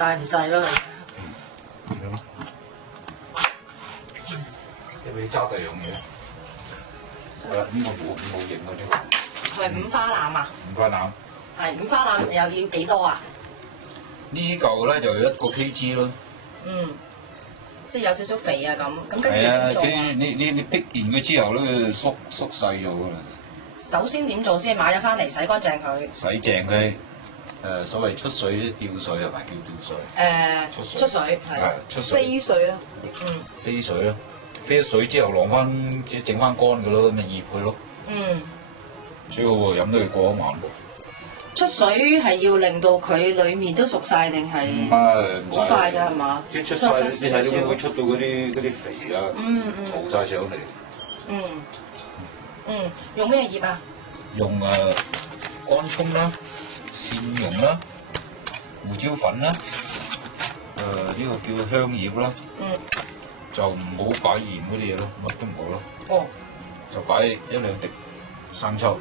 大唔細咯。你俾揸第二樣嘢。係啦，呢個冇型嘅呢個。係五花腩啊？五花腩。係五花腩又要幾多啊？呢嚿咧就1個 kg 咯。嗯，即係有少少肥啊咁，咁跟住係啊，點做啊？你逼完佢之後咧，佢縮細咗㗎啦。首先點做先？買咗翻嚟洗乾淨佢。洗淨佢。所謂出水吊水係咪叫吊水？出水係。出水。飛水啦。飛水咯，飛咗水之後晾翻即係整翻乾佢咯，咁咪醃佢咯。嗯。最好喎，飲到佢過一晚喎。出水係要令到佢裡面都熟晒定係？好快咋係嘛？即係出晒，你睇到會出到嗰啲肥啊，浮晒上嚟。用咩醃啊？用乾葱啦、蒜蓉啦、胡椒粉啦，呢個叫香葉啦。就唔好擺鹽嗰啲嘢咯，乜都唔好咯。哦。就擺1、2滴生抽。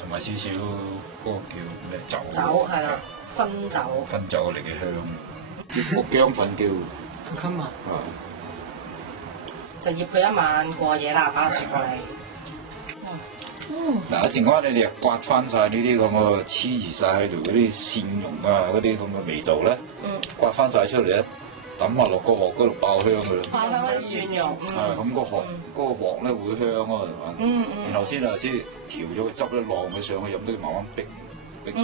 同埋少少嗰個叫咩酒？酒係啦，分酒。分酒嚟嘅香。木薑粉叫。咁啊。就醃佢一晚過夜啦，擺雪櫃。嗱，一陣間你哋刮翻晒呢啲咁嘅黐住晒喺度嗰啲蒜蓉啊，嗰啲咁嘅味道咧，刮翻晒出嚟咧，抌下落個鑊嗰度爆香㗎啦。爆香嗰啲蒜蓉。咁個鑊咧會香啊，係嘛？然後先即係調咗個汁咧，晾佢上去，飲到佢慢慢逼熟。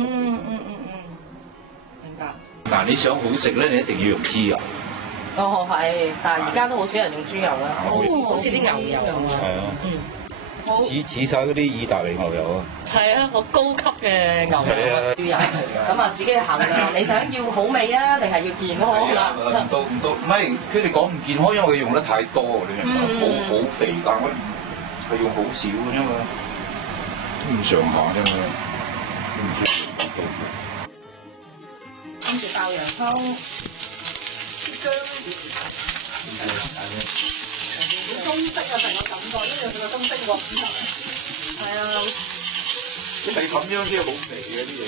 明白。嗱，你想好食咧，你一定要用豬油。哦，係，但係而家都好少人用豬油啦，好似啲牛油咁啊。係啊。似晒嗰啲意大利牛油啊！係啊，好高級嘅牛油豬油。咁啊，自己衡量，你想要好味啊，定係要健康啦？唔到，唔係佢哋講唔健康，因為佢用得太多，你明唔明？好肥，但係係用好少嘅啫嘛，都唔上下啫嘛，都唔需要用咁多。跟住爆洋葱、薑。好中式啊，成個感覺，因為佢個中式喎。係啊。你係咁樣先係好味嘅啲嘢。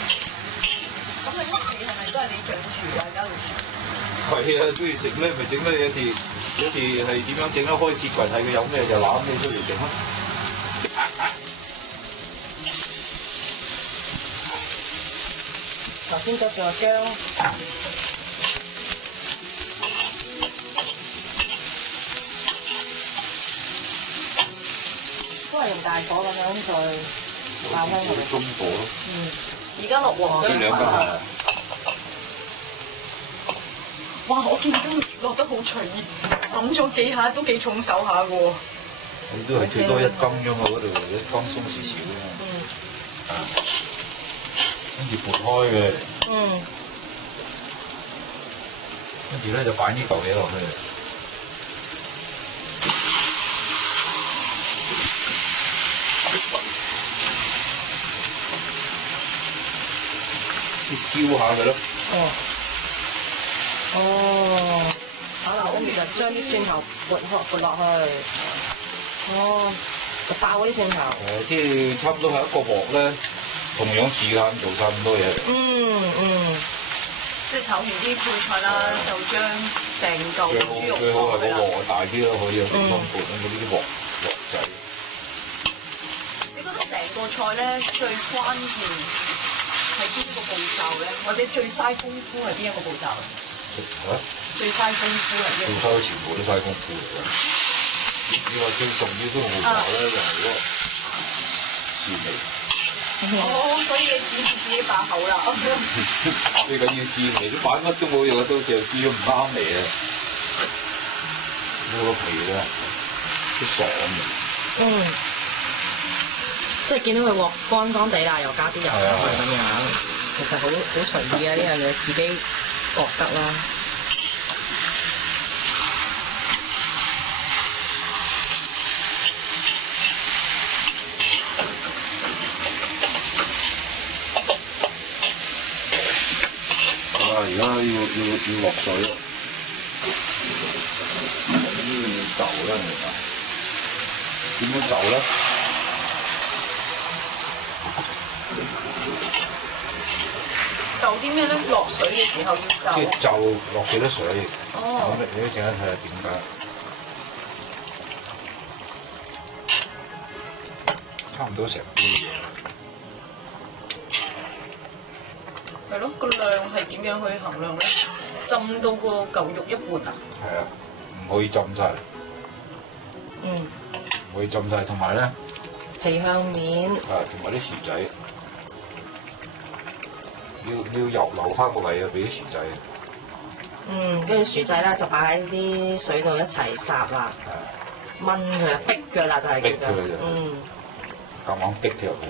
咁你屋企係咪都係你掌廚啊？家係啊，中意食咧，咪整咧有時係點樣整咧？開雪櫃睇佢有咩就攬咩出嚟整咯。頭先剁咗個薑。都係用大火咁樣再爆香佢。中火咯。而家落黃薑兩斤係。哇！我見到落得好隨意，揼咗幾下都幾重手下嘅喎。你都係最多1羹啫嘛，嗰度1羹鬆少少啫嘛。跟住撥開嘅。跟住咧就擺呢嚿嘢落去。燒下佢咯。好啦，跟住就將啲蒜頭撥落去。就爆嗰啲蒜頭。即係差唔多係一個鑊咧，同樣時間做晒咁多嘢。即係炒完啲配菜啦，就將成嚿豬肉最好係個放鑊大啲咯，可以有地方撥咁嗰啲鑊仔。你覺得成個菜咧最關鍵係邊個步驟咧？或者最嘥功夫係邊一個步驟？最嘥功夫係邊？最嘥全部都嘥功夫嚟嘅。你話最重要都步驟咧，就係嗰個試味。所以你指住自己把口啦。最緊要試味，都擺乜都冇用，到時候試咗唔啱味啊！嗰個皮咧都爽嘅。即係見到佢鑊乾乾地啦，又加啲油落去咁樣，其實好隨意啊！呢樣嘢自己覺得啦。而家要落水啦，要就啦，明白？點樣就咧？啲咩咧？落水嘅時候要就。即係就落幾多水。哦。咁你一陣間睇下點解？差唔多成杯嘢。係咯，個量係點樣去衡量咧？浸到個嚿肉一半啊？係啊，唔可以浸晒，嗯，唔可以浸晒，同埋咧皮向面。同埋啲薯仔，要油流翻過嚟啊！俾啲薯仔。嗯，跟住薯仔咧就擺喺啲水度一齊烚啦，燜佢啊，逼佢啦就係叫做，嗯，咁樣逼佢入去。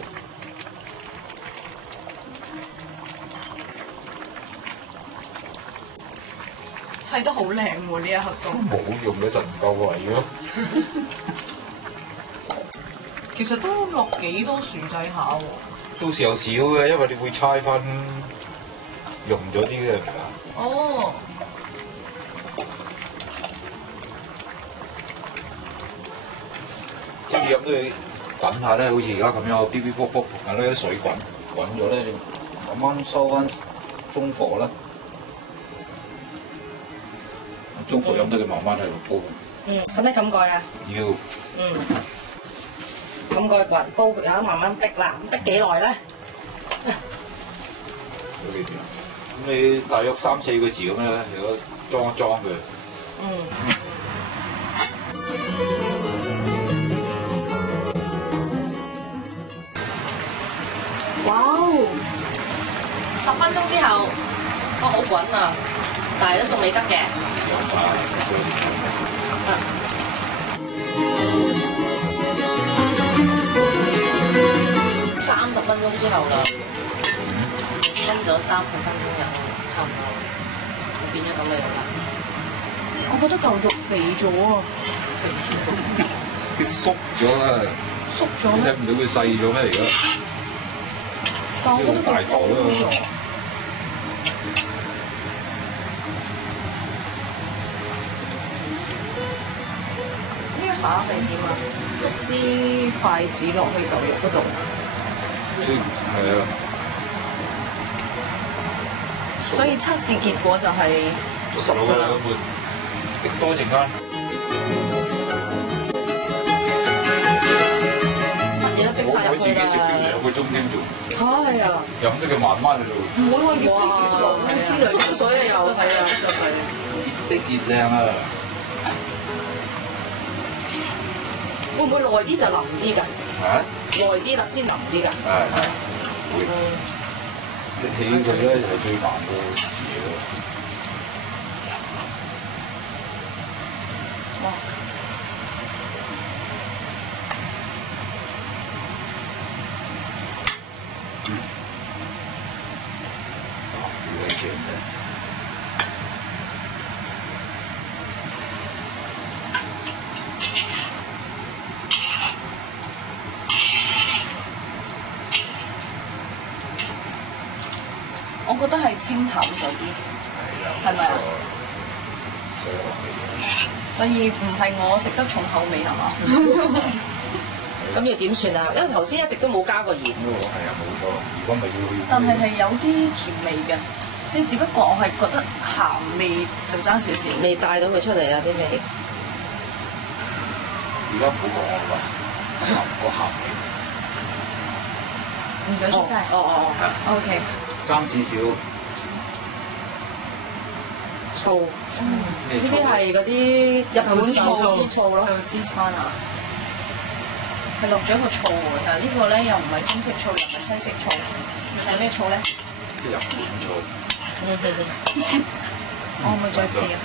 砌得好靚喎！呢一刻都冇用嘅神夠位咯。其實都落幾多薯仔下喎。到時候少嘅，因為你會猜翻溶咗啲嘅，明唔明啊？哦。即係你飲到你滾下咧，好似而家咁樣，嗶嗶卜卜，然後啲水滾咗咧，你慢慢收翻中火啦。中火飲到佢慢慢喺度煲。嗯，使唔使冚蓋啊？要。嗯。冚蓋滾煲，有得慢慢逼啦，逼幾耐咧？咁你大約3-4個字咁樣，如果裝一裝佢。嗯。哇！10分鐘之後，好滾啊，但係都仲未得嘅。30分鐘之後啦，燜咗30分鐘又差唔多，變咗咁嘅樣啦。我覺得嚿肉肥咗啊！佢縮咗啦。縮咗咩？你睇唔到佢細咗咩而家？但我覺得佢大肚咯。呢一下係點啊？一支筷子落去嚿肉嗰度。係啊。所以測試結果就係熟㗎啦，逼多陣間。我自己食要2個鐘添做。係啊。飲咗佢慢慢喺度。唔會話越逼越熟之類。縮水啊又係啊，就係。越逼越靚啊！會唔會耐啲就腍啲㗎？啊？耐啲啦先腍啲㗎。係會。拎起佢咧就最難嘅事咯。哇！我覺得係清淡咗啲，係咪啊？所以唔係我食得重口味係嘛？咁要點算啊？因為頭先一直都冇加過鹽嘅喎。係啊，冇錯。如果咪要。但係有啲甜味嘅，即係只不過我係覺得鹹味就爭少少，未帶到佢出嚟啊啲味。而家唔好講我啦，個鹹味。唔想出街。哦。OK。爭少少醋。呢啲係嗰啲日本壽司醋咯。壽司餐啊，係落咗一個醋喎，但係呢個咧又唔係中式醋，又唔係西式醋，係咩醋咧？日本醋。我可唔可以再試啊？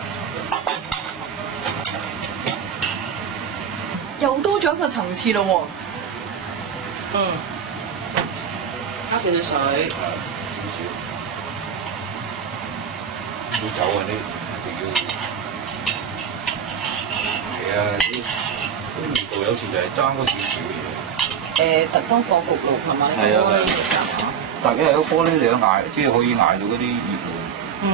又多咗一個層次咯喎。嗯。加少少水。少少。要走啊！你要。係啊，啲味道有時就係爭嗰少少嘢。特登放焗爐係咪？係啊。大家係個玻璃你都捱，即係可以捱到嗰啲熱度。嗯。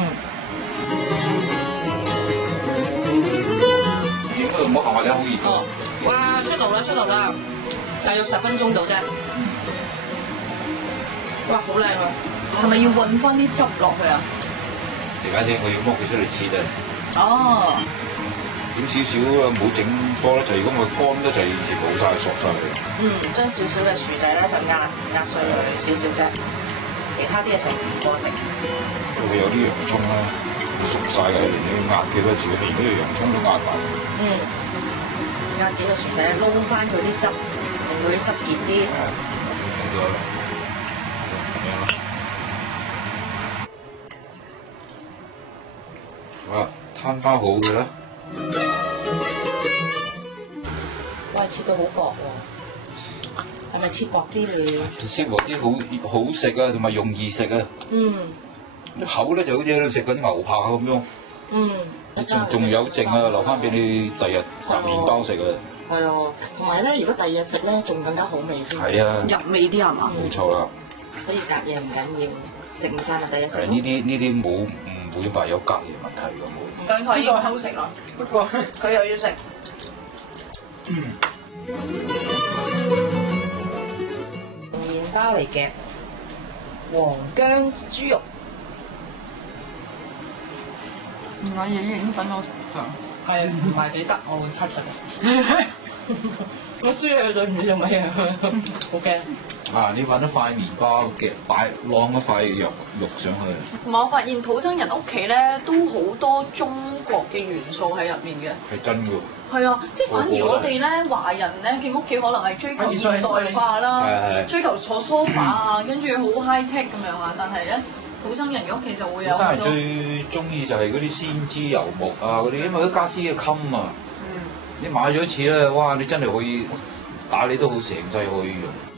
影嗰度唔好行埋咧，好熱㗎。哦。哇！出爐啦！大約10分鐘到啫。哇！好靚啊！係咪要揾翻啲汁落去啊？陣間先，我要剝佢出嚟切啊！哦，整少少啊，唔好整多得滯。如果我乾得滯，全部晒索晒佢。將少少嘅薯仔咧就壓碎佢少少啫，其他啲嘢食唔多食。佢有啲洋葱啦，熟晒嘅，你壓幾多次，連嗰啲洋葱都壓埋。壓幾個薯仔，撈翻佢啲汁，令佢啲汁結啲。咁樣咯。好啦，攤翻好佢啦。哇！切到好薄喎，係咪切薄啲會？切薄啲好食啊，同埋容易食啊。口咧就好似喺度食緊牛扒咁樣。仲有剩啊，留翻俾你第日夾麵包食啊。係啊，同埋咧，如果第二日食咧，仲更加好味添。係啊，入味啲係嘛？冇錯啦。所以隔夜唔緊要，食唔晒咪第二日食。呢啲唔會話有隔夜問題嘅冇。咁佢已經偷食啦，不過佢又要食。麵包嚟嘅黃薑豬肉。唔係已經粉我上，係唔係幾得？我會咳㗎。我知佢對唔住做乜嘢，好驚。啊！你揾一塊麵包嘅晾一塊肉上去。同埋我發現土生人屋企咧都好多中國嘅元素喺入面嘅。係真㗎。係啊，即係反而我哋咧華人咧嘅屋企可能係追求現代化啦，追求坐 sofa 啊，跟住好 high tech 咁樣啊，但係咧土生人嘅屋企就會有好多。最中意就係嗰啲鮮枝油木啊嗰啲，因為啲家私要襟啊。你買咗一次咧，哇！你真係可以打理都好成世可以用。